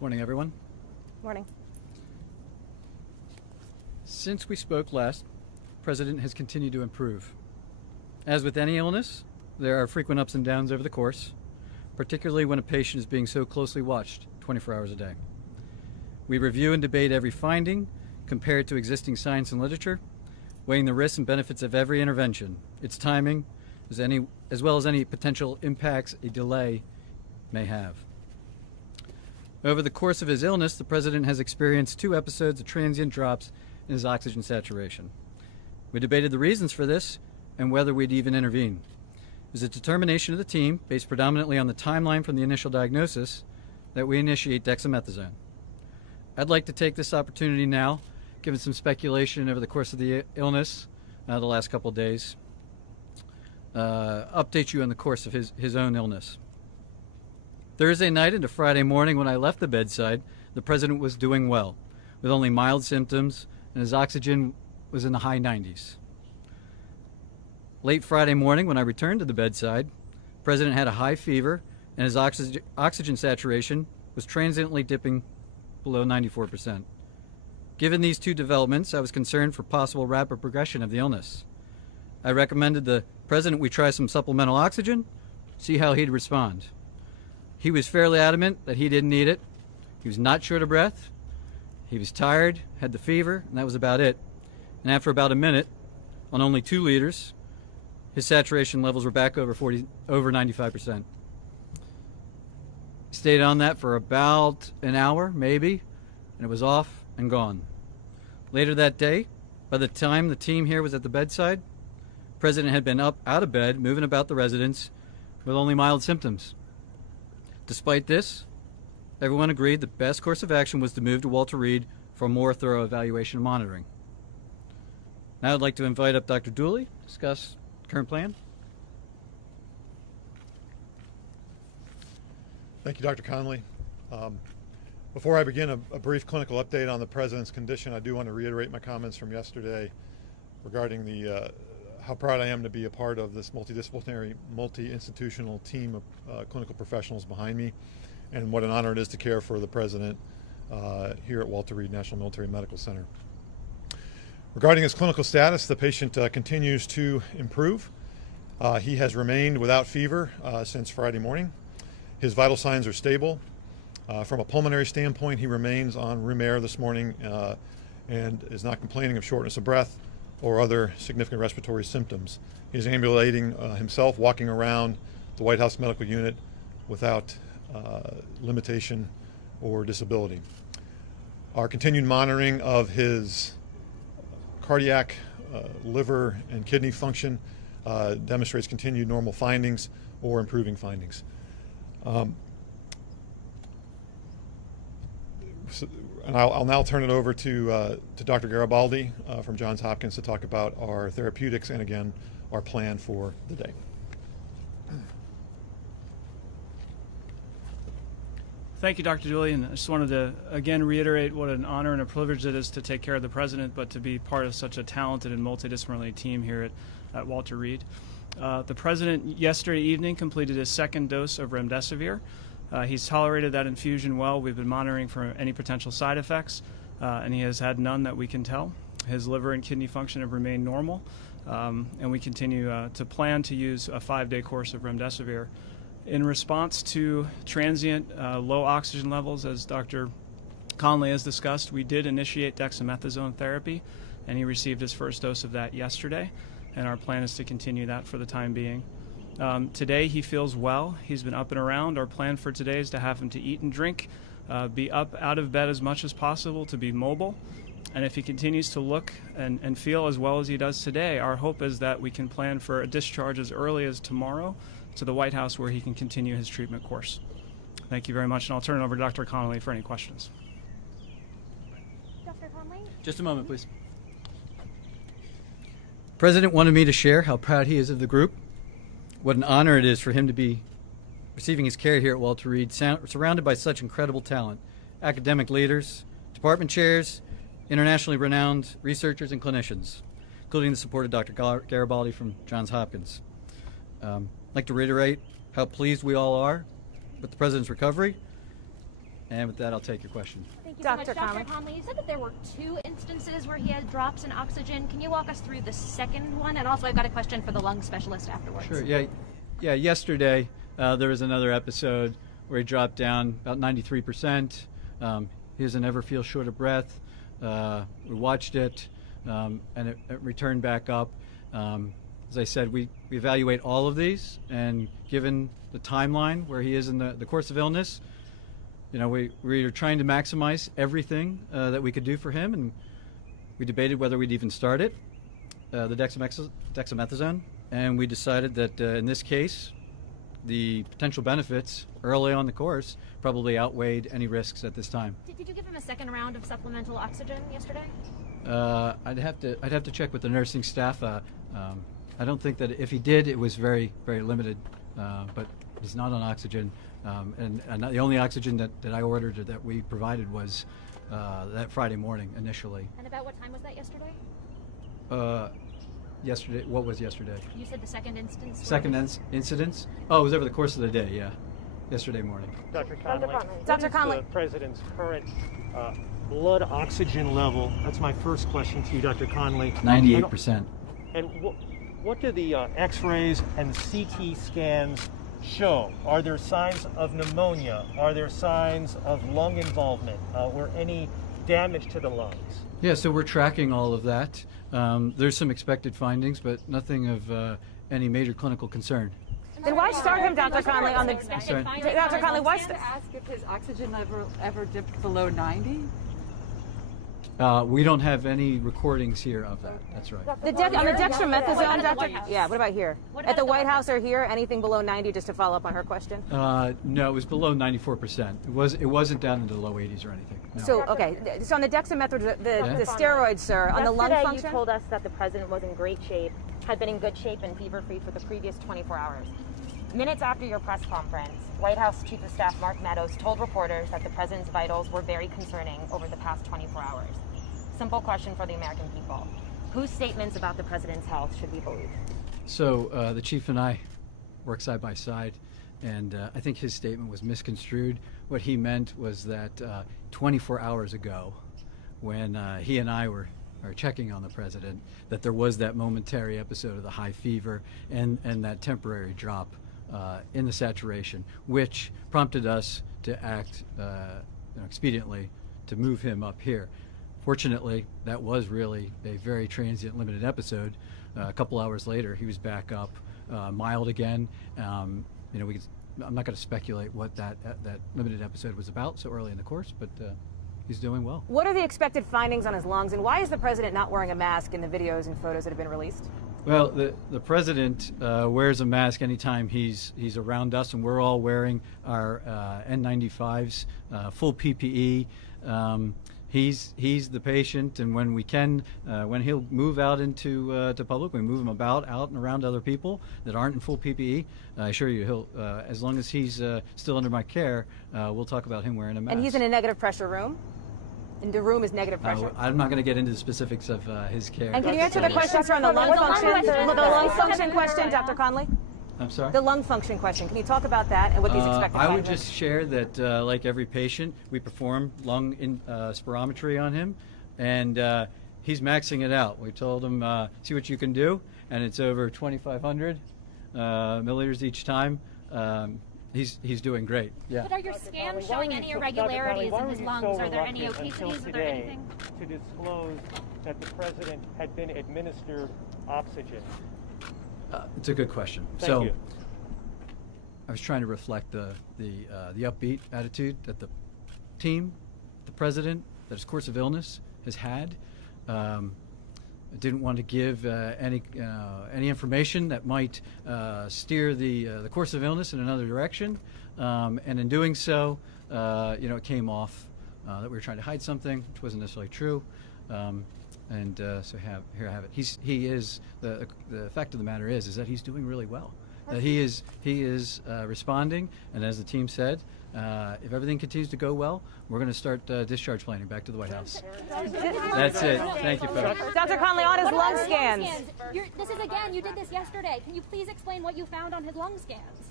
Morning, everyone. Morning. Since we spoke last, the President has continued to improve. As with any illness, there are frequent ups and downs over the course, particularly when a patient is being so closely watched 24 hours a day. We review and debate every finding, compare it to existing science and literature, weighing the risks and benefits of every intervention, its timing, as well as any potential impacts a delay may have. Over the course of his illness, the President has experienced 2 episodes of transient drops in his oxygen saturation. We debated the reasons for this and whether we'd even intervene. It was a determination of the team, based predominantly on the timeline from the initial diagnosis, that we initiate dexamethasone. I'd like to take this opportunity now, given some speculation over the course of the illness, the last couple of days, update you on the course of his own illness. Thursday night into Friday morning when I left the bedside, the President was doing well, with only mild symptoms, and his oxygen was in the high 90s. Late Friday morning when I returned to the bedside, the President had a high fever, and his oxygen saturation was transiently dipping below 94%. Given these 2 developments, I was concerned for possible rapid progression of the illness. I recommended the President we try some supplemental oxygen, see how he'd respond. He was fairly adamant that he didn't need it. He was not short of breath. He was tired, had the fever, and that was about it. And after about a minute, on only 2 liters, his saturation levels were back over 95%. Stayed on that for about an hour, maybe, and it was off and gone. Later that day, by the time the team here was at the bedside, the President had been up out of bed, moving about the residence with only mild symptoms. Despite this, everyone agreed the best course of action was to move to Walter Reed for a more thorough evaluation and monitoring. Now I'd like to invite up Dr. Dooley to discuss the current plan. Thank you, Dr. Conley. Before I begin a brief clinical update on the President's condition, I do want to reiterate my comments from yesterday regarding how proud I am to be a part of this multidisciplinary, multi-institutional team of clinical professionals behind me, and what an honor it is to care for the President here at Walter Reed National Military Medical Center. Regarding his clinical status, the patient continues to improve. He has remained without fever since Friday morning. His vital signs are stable. From a pulmonary standpoint, he remains on room air this morning and is not complaining of shortness of breath or other significant respiratory symptoms. He's ambulating himself, walking around the White House Medical Unit without limitation or disability. Our continued monitoring of his cardiac, liver, and kidney function demonstrates continued normal findings or improving findings. And I'll now turn it over to Dr. Garibaldi from Johns Hopkins to talk about our therapeutics and, again, our plan for the day. Thank you, Dr. Dooley, and I just wanted to again reiterate what an honor and a privilege it is to take care of the President, but to be part of such a talented and multidisciplinary team here at Walter Reed. The President yesterday evening completed his 2nd dose of remdesivir. He's tolerated that infusion well. We've been monitoring for any potential side effects, and he has had none that we can tell. His liver and kidney function have remained normal, and we continue to plan to use a 5-day course of remdesivir. In response to transient low oxygen levels, as Dr. Conley has discussed, we did initiate dexamethasone therapy, and he received his 1st dose of that yesterday, and our plan is to continue that for the time being. Today he feels well. He's been up and around. Our plan for today is to have him to eat and drink, be up out of bed as much as possible, to be mobile. And if he continues to look and feel as well as he does today, our hope is that we can plan for a discharge as early as tomorrow to the White House, where he can continue his treatment course. Thank you very much, and I'll turn it over to Dr. Conley for any questions. Dr. Conley? Just a moment, please. The President wanted me to share how proud he is of the group, what an honor it is for him to be receiving his care here at Walter Reed, surrounded by such incredible talent, academic leaders, department chairs, internationally renowned researchers and clinicians, including the support of Dr. Garibaldi from Johns Hopkins. I'd like to reiterate how pleased we all are with the President's recovery And with that, I'll take your question. Thank you so much. Dr. Dr. Conley, you said that there were 2 instances where he had drops in oxygen. Can you walk us through the second one? And also, I've got a question for the lung specialist afterwards. Sure. Yeah. Yesterday, there was another episode where he dropped down about 93%. He doesn't ever feel short of breath. We watched it, and it returned back up. As I said, we evaluate all of these, and given the timeline where he is in the course of illness, we are trying to maximize everything that we could do for him, and we debated whether we'd even start it, the dexamethasone, and we decided that in this case, the potential benefits early on the course probably outweighed any risks at this time. Did you give him a second round of supplemental oxygen yesterday? I'd have to check with the nursing staff. I don't think that if he did, it was very, very limited, but he's not on oxygen. And the only oxygen that I ordered or that we provided was that Friday morning initially. And about what time was that yesterday? Yesterday. What was yesterday? You said the second instance. Incidents? Oh, it was over the course of the day. Yeah, yesterday morning. Dr. Conley. Dr. Conley. What is the president's current blood oxygen level? That's my first question to you, Dr. Conley. 98%. And what do the X-rays and the CT scans show? Are there signs of pneumonia? Are there signs of lung involvement or any damage to the lungs? Yeah, so we're tracking all of that. There's some expected findings, but nothing of any major clinical concern. Then why start him, Dr. Conley, on the... Sorry? Dr. Conley, why... To ask if his oxygen level ever dipped below 90? We don't have any recordings here of that. That's right. On the dexamethasone, Dr. Yeah, what about here? At the White House or here, anything below 90, just to follow up on her question? No, it was below 94%. It wasn't down into the low 80s or anything. No. So, okay. So on the dexamethasone, the steroids, sir, on the lung function? You told us that the president was in great shape, had been in good shape and fever-free for the previous 24 hours. Minutes after your press conference, White House Chief of Staff Mark Meadows told reporters that the president's vitals were very concerning over the past 24 hours. Simple question for the American people. Whose statements about the president's health should we believe? So the chief and I work side by side, and I think his statement was misconstrued. What he meant was that 24 hours ago, when he and I were checking on the president, that there was that momentary episode of the high fever and that temporary drop in the saturation, which prompted us to act expediently to move him up here. Fortunately, that was really a very transient, limited episode. A couple hours later, he was back up, mild again. I'm not going to speculate what that limited episode was about so early in the course, but he's doing well. What are the expected findings on his lungs, and why is the president not wearing a mask in the videos and photos that have been released? Well, the president wears a mask anytime he's around us, and we're all wearing our N95s, full PPE. He's the patient, and when we can, when he'll move out into to public, we move him out and around other people that aren't in full PPE. I assure you, he'll as long as he's still under my care, we'll talk about him wearing a mask. And he's in a negative pressure room? And the room is negative pressure? I'm not going to get into the specifics of his care. And can you answer the questions on the lung function? The lung function question, Dr. Conley? I'm sorry? The lung function question. Can you talk about that and what these expected I findings? would just share that, like every patient, we perform lung spirometry on him, and he's maxing it out. We told him, see what you can do, and it's over 2,500 milliliters each time. He's doing great. Yeah. But are your scans showing any irregularities in his lungs? Are there any obesities? Are there anything? To disclose that the president had been administered oxygen? It's a good question. Thank you. I was trying to reflect the upbeat attitude that the team, the president, that his course of illness has had. I didn't want to give any information that might steer the course of illness in another direction, and in doing so, it came off that we were trying to hide something, which wasn't necessarily true. So here I have it. He is the fact of the matter is that he's doing really well. That he is responding, and as the team said, if everything continues to go well, we're going to start discharge planning back to the White House. That's it. Thank you, folks. Dr. Conley, on his lung scans. This is again. You did this yesterday. Can you please explain what you found on his lung scans?